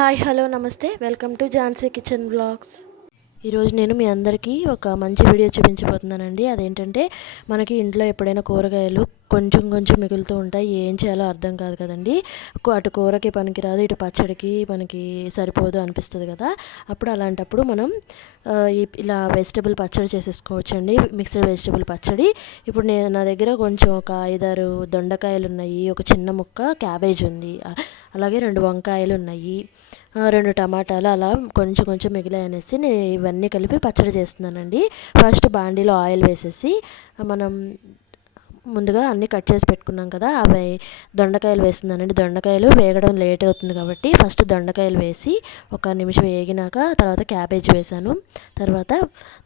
Hi hello నమస్తే welcome to Jhansi kitchen blogs. ఈరోజు నేను మీ అందరికీ ఒక మంచి వీడియో చూపించబోతున్నానండి. అదేంటంటే మనకి ఇంట్లో ఎప్పుడైనా కూరగాయలు కొంచెం కొంచెం మిగులుతూ ఉంటాయి, ఏం చేయాలో అర్థం కాదు కదండి. అటు కూరకి పనికిరాదు, ఇటు పచ్చడికి మనకి సరిపోదు అనిపిస్తుంది కదా. అప్పుడు అలాంటప్పుడు మనం ఇలా వెజిటబుల్ పచ్చడి చేసేసుకోవచ్చండి, మిక్స్డ్ వెజిటబుల్ పచ్చడి. ఇప్పుడు నా దగ్గర కొంచెం ఒక 5-6 దొండకాయలు ఉన్నాయి, ఒక చిన్న ముక్క క్యాబేజ్ ఉంది, అలాగే 2 వంకాయలు ఉన్నాయి, 2 టమాటాలు, అలా కొంచెం కొంచెం మిగిలాయనేసి నేను ఇవన్నీ కలిపి పచ్చడి చేస్తున్నానండి. ఫస్ట్ బాండీలో ఆయిల్ వేసేసి మనం ముందుగా అన్నీ కట్ చేసి పెట్టుకున్నాం కదా, అవి దొండకాయలు వేస్తున్నానండి. దొండకాయలు వేగడం లేట్ అవుతుంది కాబట్టి ఫస్ట్ దొండకాయలు వేసి 1 నిమిషం వేగినాక తర్వాత క్యాబేజ్ వేసాను, తర్వాత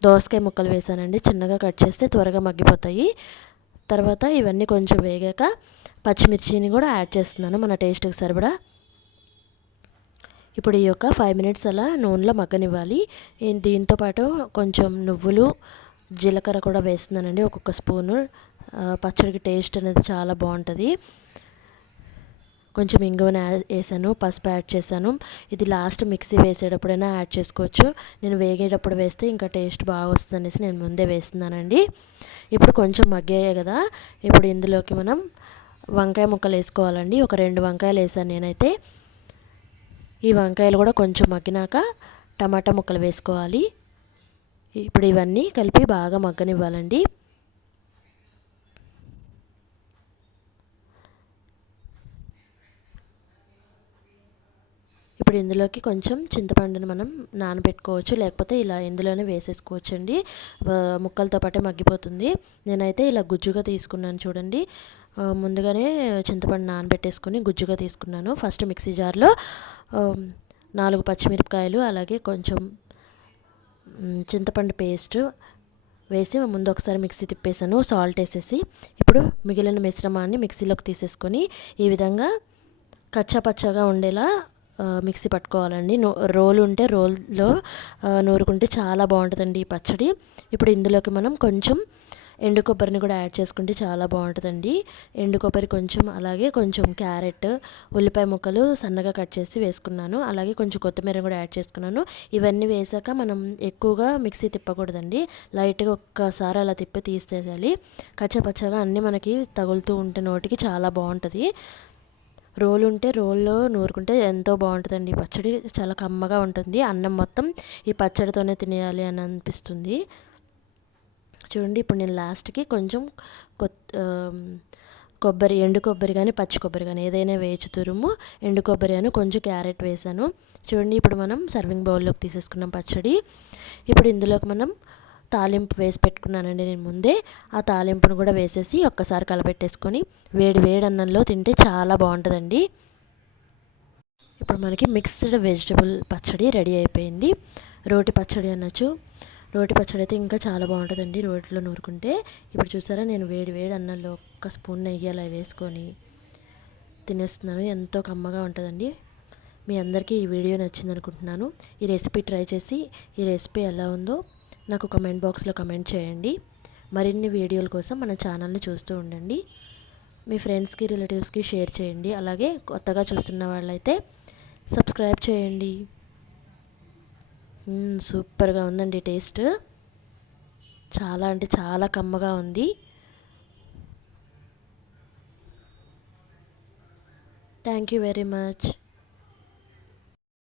దోసకాయ ముక్కలు వేసానండి. చిన్నగా కట్ చేస్తే త్వరగా మగ్గిపోతాయి. తర్వాత ఇవన్నీ కొంచెం వేగాక పచ్చిమిర్చిని కూడా యాడ్ చేస్తున్నాను మన టేస్ట్కి సరిపడా. ఇప్పుడు ఈ యొక్క 5 మినిట్స్ అలా నూనెలో మగ్గనివ్వాలి. దీంతోపాటు కొంచెం నువ్వులు, జీలకర్ర కూడా వేస్తున్నానండి, ఒక్కొక్క స్పూను. పచ్చడికి టేస్ట్ అనేది చాలా బాగుంటుంది. కొంచెం ఇంగువను వేసాను, పసుపు యాడ్ చేశాను. ఇది లాస్ట్ మిక్సీ వేసేటప్పుడైనా యాడ్ చేసుకోవచ్చు, నేను వేగేటప్పుడు వేస్తే ఇంకా టేస్ట్ బాగా వస్తుంది అనేసి నేను ముందే వేస్తున్నానండి. ఇప్పుడు కొంచెం మగ్గాయి కదా, ఇప్పుడు ఇందులోకి మనం వంకాయ ముక్కలు వేసుకోవాలండి. ఒక 2 వంకాయలు వేసాను నేనైతే. ఈ వంకాయలు కూడా కొంచెం మగ్గినాక టమాటా ముక్కలు వేసుకోవాలి. ఇప్పుడు ఇవన్నీ కలిపి బాగా మగ్గనివ్వాలండి. ఇప్పుడు ఇందులోకి కొంచెం చింతపండుని మనం నానబెట్టుకోవచ్చు, లేకపోతే ఇలా ఇందులోనే వేసేసుకోవచ్చు అండి, ముక్కలతో పాటే మగ్గిపోతుంది. నేనైతే ఇలా గుజ్జుగా తీసుకున్నాను చూడండి. ముందుగానే చింతపండు నానబెట్టేసుకొని గుజ్జుగా తీసుకున్నాను. ఫస్ట్ మిక్సీ జార్లో 4 పచ్చిమిరపకాయలు, అలాగే కొంచెం చింతపండు పేస్ట్ వేసి ముందు ఒకసారి మిక్సీ తిప్పేసాను, సాల్ట్ వేసేసి. ఇప్పుడు మిగిలిన మిశ్రమాన్ని మిక్సీలోకి తీసేసుకొని ఈ విధంగా కచ్చాపచ్చాగా ఉండేలా మిక్సీ పట్టుకోవాలండి. రోలు ఉంటే రోల్లో నూరుకుంటే చాలా బాగుంటుందండి ఈ పచ్చడి. ఇప్పుడు ఇందులోకి మనం కొంచెం ఎండు కొబ్బరిని కూడా యాడ్ చేసుకుంటే చాలా బాగుంటుందండి. ఎండు కొబ్బరి కొంచెం, అలాగే కొంచెం క్యారెట్, ఉల్లిపాయ ముక్కలు సన్నగా కట్ చేసి వేసుకున్నాను, అలాగే కొంచెం కొత్తిమీర కూడా యాడ్ చేసుకున్నాను. ఇవన్నీ వేసాక మనం ఎక్కువగా మిక్సీ తిప్పకూడదండి, లైట్గా ఒక్కసారి అలా తిప్పి తీసేయాలి. కచ్చపచ్చగా అన్నీ మనకి తగులుతూ ఉంటే నోటికి చాలా బాగుంటుంది. రోలు ఉంటే రోల్లో నూరుకుంటే ఎంతో బాగుంటుందండి పచ్చడి, చాలా కమ్మగా ఉంటుంది. అన్నం మొత్తం ఈ పచ్చడితోనే తినేయాలి అని అనిపిస్తుంది. చూడండి, ఇప్పుడు నేను లాస్ట్కి కొంచెం కొబ్బరి, ఎండు కొబ్బరి కానీ పచ్చి కొబ్బరి కానీ ఏదైనా వేయచ్చు, తురుము ఎండు కొబ్బరి అని కొంచెం క్యారెట్ వేసాను. చూడండి, ఇప్పుడు మనం సర్వింగ్ బౌల్లోకి తీసేసుకున్నాం పచ్చడి. ఇప్పుడు ఇందులోకి మనం తాలింపు వేసి పెట్టుకున్నానండి నేను ముందే. ఆ తాలింపును కూడా వేసేసి ఒక్కసారి కలపెట్టేసుకొని వేడి వేడి అన్నంలో తింటే చాలా బాగుంటుందండి. ఇప్పుడు మనకి మిక్స్డ్ వెజిటబుల్ పచ్చడి రెడీ అయిపోయింది. రోటి పచ్చడి అనొచ్చు. రోటి పచ్చడి అయితే ఇంకా చాలా బాగుంటుందండి రోటిలో నూరుకుంటే. ఇప్పుడు చూసారా, నేను వేడి వేడి అన్నంలో 1 స్పూన్ నెయ్యి అలా వేసుకొని తినేస్తున్నాను, ఎంతో కమ్మగా ఉంటుందండి. మీ అందరికీ ఈ వీడియో నచ్చింది అనుకుంటున్నాను. ఈ రెసిపీ ట్రై చేసి ఈ రెసిపీ ఎలా ఉందో నాకు కమెంట్ బాక్స్లో కమెంట్ చేయండి. మరిన్ని వీడియోల కోసం మన ఛానల్ని చూస్తూ ఉండండి. మీ ఫ్రెండ్స్కి, రిలేటివ్స్కి షేర్ చేయండి. అలాగే కొత్తగా చూస్తున్న వాళ్ళైతే సబ్స్క్రైబ్ చేయండి. సూపర్గా ఉందండి టేస్ట్, చాలా అంటే చాలా కమ్మగా ఉంది. Thank you very much.